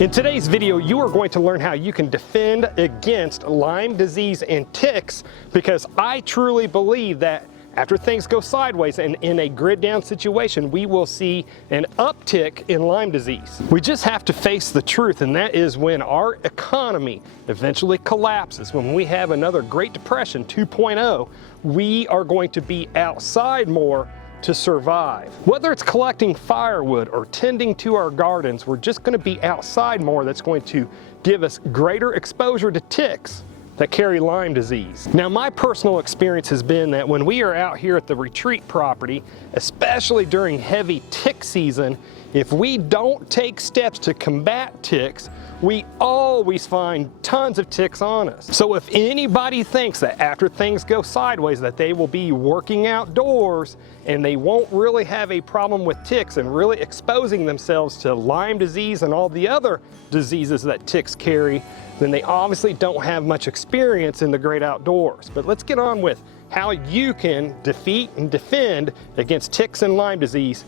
In today's video, you are going to learn how you can defend against Lyme disease and ticks, because I truly believe that after things go sideways and in a grid down situation, we will see an uptick in Lyme disease. We just have to face the truth, and that is when our economy eventually collapses, when we have another Great Depression 2.0, we are going to be outside more to survive. Whether it's collecting firewood or tending to our gardens, we're just going to be outside more. That's going to give us greater exposure to ticks that carry Lyme disease. Now, my personal experience has been that when we are out here at the retreat property, especially during heavy tick season, if we don't take steps to combat ticks, we always find tons of ticks on us. So if anybody thinks that after things go sideways that they will be working outdoors and they won't really have a problem with ticks and really exposing themselves to Lyme disease and all the other diseases that ticks carry, then they obviously don't have much experience in the great outdoors. But let's get on with how you can defeat and defend against ticks and Lyme disease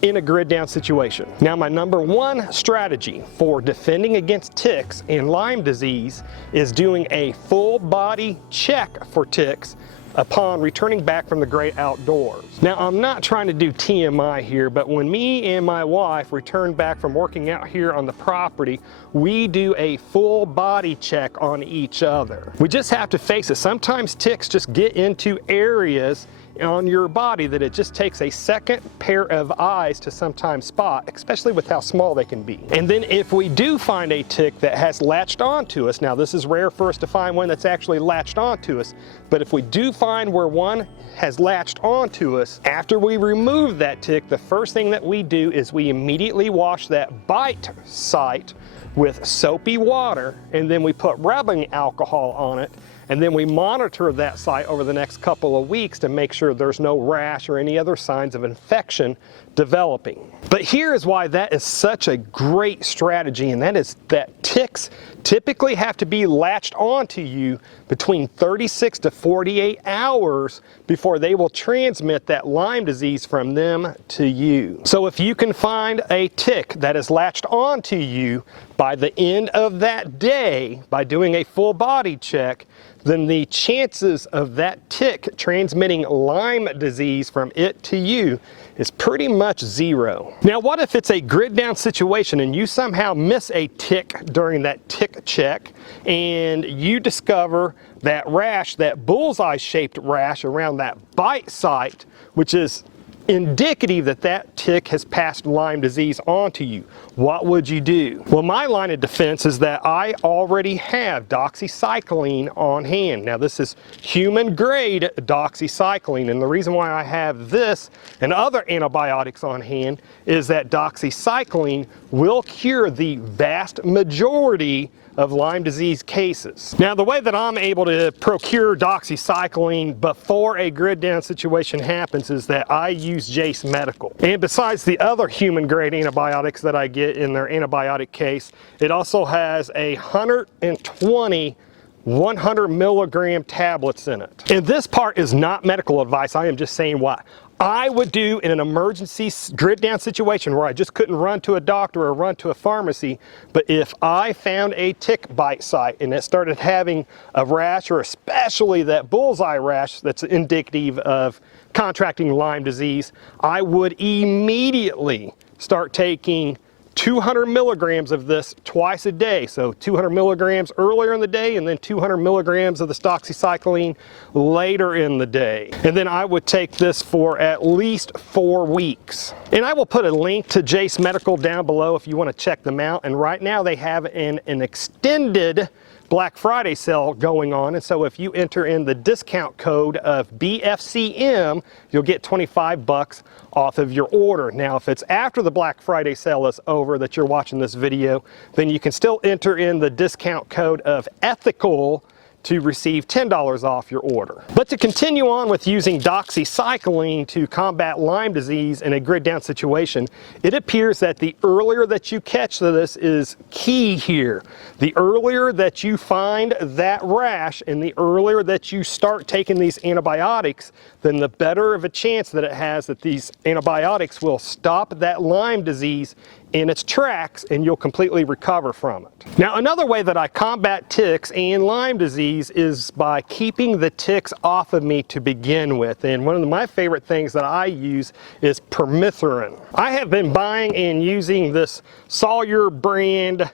in a grid down situation. Now, my number one strategy for defending against ticks and Lyme disease is doing a full body check for ticks upon returning back from the great outdoors. Now, I'm not trying to do TMI here, but when me and my wife return back from working out here on the property, we do a full body check on each other. We just have to face it. Sometimes ticks just get into areas on your body that it just takes a second pair of eyes to sometimes spot, especially with how small they can be. And then if we do find a tick that has latched onto us, now this is rare for us to find one that's actually latched onto us, but if we do find where one has latched onto us, after we remove that tick, the first thing that we do is we immediately wash that bite site with soapy water, and then we put rubbing alcohol on it, and then we monitor that site over the next couple of weeks to make sure there's no rash or any other signs of infection developing. But here is why that is such a great strategy, and that is that ticks typically have to be latched onto you between 36 to 48 hours before they will transmit that Lyme disease from them to you. So if you can find a tick that is latched onto you by the end of that day, by doing a full body check, then the chances of that tick transmitting Lyme disease from it to you is pretty much zero. Now, what if it's a grid down situation and you somehow miss a tick during that tick check and you discover that rash, that bullseye shaped rash around that bite site, which is indicative that that tick has passed Lyme disease onto you? What would you do? Well, my line of defense is that I already have doxycycline on hand. Now, this is human grade doxycycline, and the reason why I have this and other antibiotics on hand is that doxycycline will cure the vast majority of Lyme disease cases. Now, the way that I'm able to procure doxycycline before a grid down situation happens is that I use Jace Medical. And besides the other human grade antibiotics that I get in their antibiotic case, it also has 120 100 milligram tablets in it. And this part is not medical advice. I am just saying what I would do in an emergency grid down situation where I just couldn't run to a doctor or run to a pharmacy. But if I found a tick bite site and it started having a rash, or especially that bullseye rash that's indicative of contracting Lyme disease, I would immediately start taking 200 milligrams of this twice a day. So 200 milligrams earlier in the day, and then 200 milligrams of the doxycycline later in the day. And then I would take this for at least 4 weeks. And I will put a link to Jace Medical down below if you want to check them out. And right now they have an extended Black Friday sale going on, and so if you enter in the discount code of BFCM, you'll get 25 bucks off of your order. Now, if it's after the Black Friday sale is over that you're watching this video, then you can still enter in the discount code of ethical to receive $10 off your order. But to continue on with using doxycycline to combat Lyme disease in a grid down situation, it appears that the earlier that you catch this is key here. The earlier that you find that rash and the earlier that you start taking these antibiotics, then the better of a chance that it has that these antibiotics will stop that Lyme disease in its tracks and you'll completely recover from it. Now, another way that I combat ticks and Lyme disease is by keeping the ticks off of me to begin with. And one of my favorite things that I use is permethrin. I have been buying and using this Sawyer brand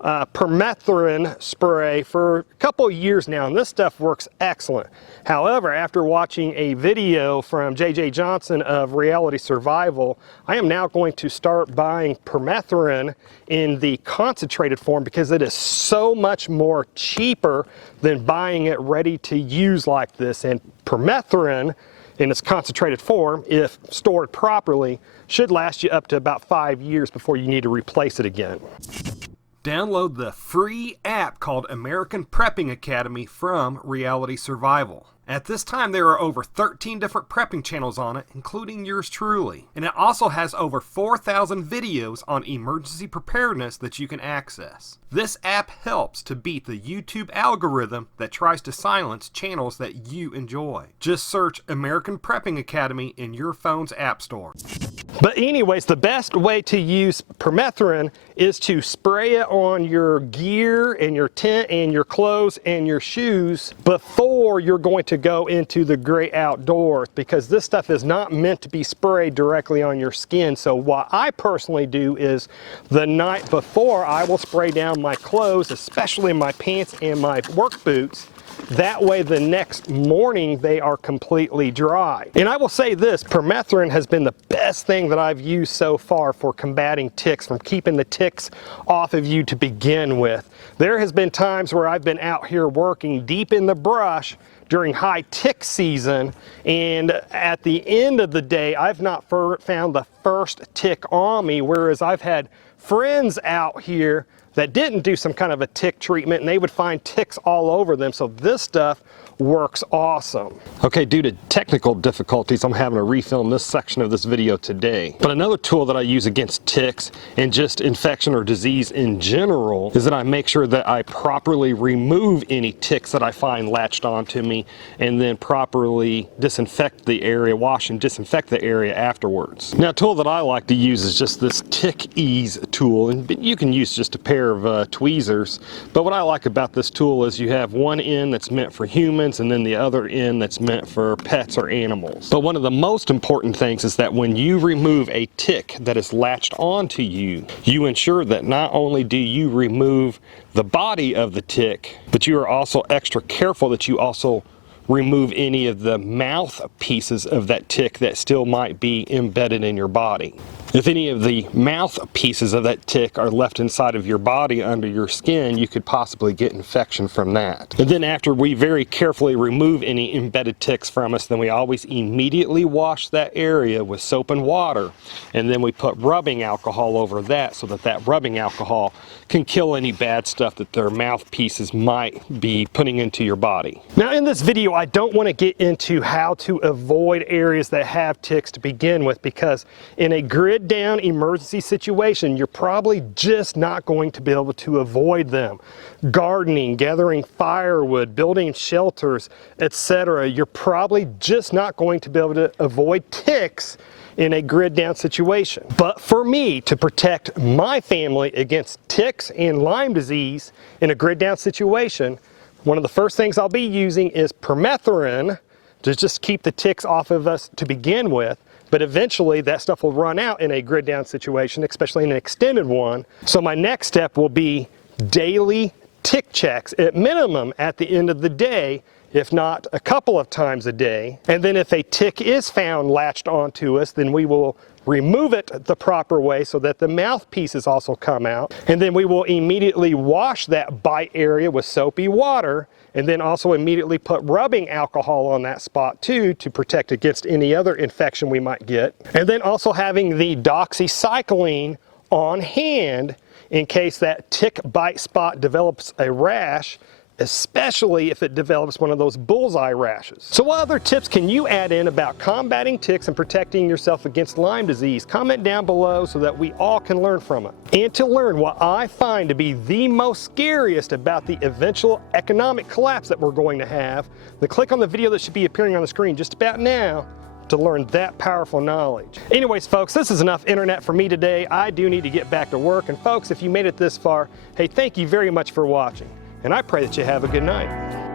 permethrin spray for a couple years now, and this stuff works excellent. However, after watching a video from J.J. Johnson of Reality Survival, I am now going to start buying permethrin in the concentrated form because it is so much more cheaper than buying it ready to use like this. And permethrin in its concentrated form, if stored properly, should last you up to about 5 years before you need to replace it again. Download the free app called American Prepping Academy from Reality Survival. At this time, there are over 13 different prepping channels on it, including yours truly. And it also has over 4,000 videos on emergency preparedness that you can access. This app helps to beat the YouTube algorithm that tries to silence channels that you enjoy. Just search American Prepping Academy in your phone's app store. But anyways, the best way to use permethrin is to spray it on your gear and your tent and your clothes and your shoes before you're going to go into the great outdoors, because this stuff is not meant to be sprayed directly on your skin. So what I personally do is the night before, I will spray down my clothes, especially my pants and my work boots. That way the next morning they are completely dry. And I will say this, permethrin has been the best thing that I've used so far for combating ticks, from keeping the ticks off of you to begin with. There has been times where I've been out here working deep in the brush during high tick season, and at the end of the day, I've not found the first tick on me, whereas I've had friends out here that didn't do some kind of a tick treatment and they would find ticks all over them. So this stuff works awesome. Okay, due to technical difficulties, I'm having to refilm this section of this video today. But another tool that I use against ticks and just infection or disease in general is that I make sure that I properly remove any ticks that I find latched onto me, and then properly disinfect the area, wash and disinfect the area afterwards. Now, a tool that I like to use is just this Tick Ease tool, and you can use just a pair of tweezers. But what I like about this tool is you have one end that's meant for humans and then the other end that's meant for pets or animals. But one of the most important things is that when you remove a tick that is latched onto you, you ensure that not only do you remove the body of the tick, but you are also extra careful that you also remove any of the mouth pieces of that tick that still might be embedded in your body. If any of the mouth pieces of that tick are left inside of your body under your skin, you could possibly get infection from that. And then after we very carefully remove any embedded ticks from us, then we always immediately wash that area with soap and water, and then we put rubbing alcohol over that so that that rubbing alcohol can kill any bad stuff that their mouthpieces might be putting into your body. Now, in this video, I don't want to get into how to avoid areas that have ticks to begin with, because in a grid down emergency situation, you're probably just not going to be able to avoid them. Gardening, gathering firewood, building shelters, etc. You're probably just not going to be able to avoid ticks in a grid down situation. But for me to protect my family against ticks and Lyme disease in a grid down situation, one of the first things I'll be using is permethrin to just keep the ticks off of us to begin with. But eventually that stuff will run out in a grid down situation, especially in an extended one. So my next step will be daily tick checks, at minimum at the end of the day, if not a couple of times a day. And then if a tick is found latched onto us, then we will remove it the proper way so that the mouthpieces also come out. And then we will immediately wash that bite area with soapy water, and then also immediately put rubbing alcohol on that spot too to protect against any other infection we might get. And then also having the doxycycline on hand in case that tick bite spot develops a rash. especially if it develops one of those bullseye rashes. So what other tips can you add in about combating ticks and protecting yourself against Lyme disease? Comment down below so that we all can learn from it. And to learn what I find to be the most scariest about the eventual economic collapse that we're going to have, then click on the video that should be appearing on the screen just about now to learn that powerful knowledge. Anyways, folks, this is enough internet for me today. I do need to get back to work. And folks, if you made it this far, hey, thank you very much for watching. And I pray that you have a good night.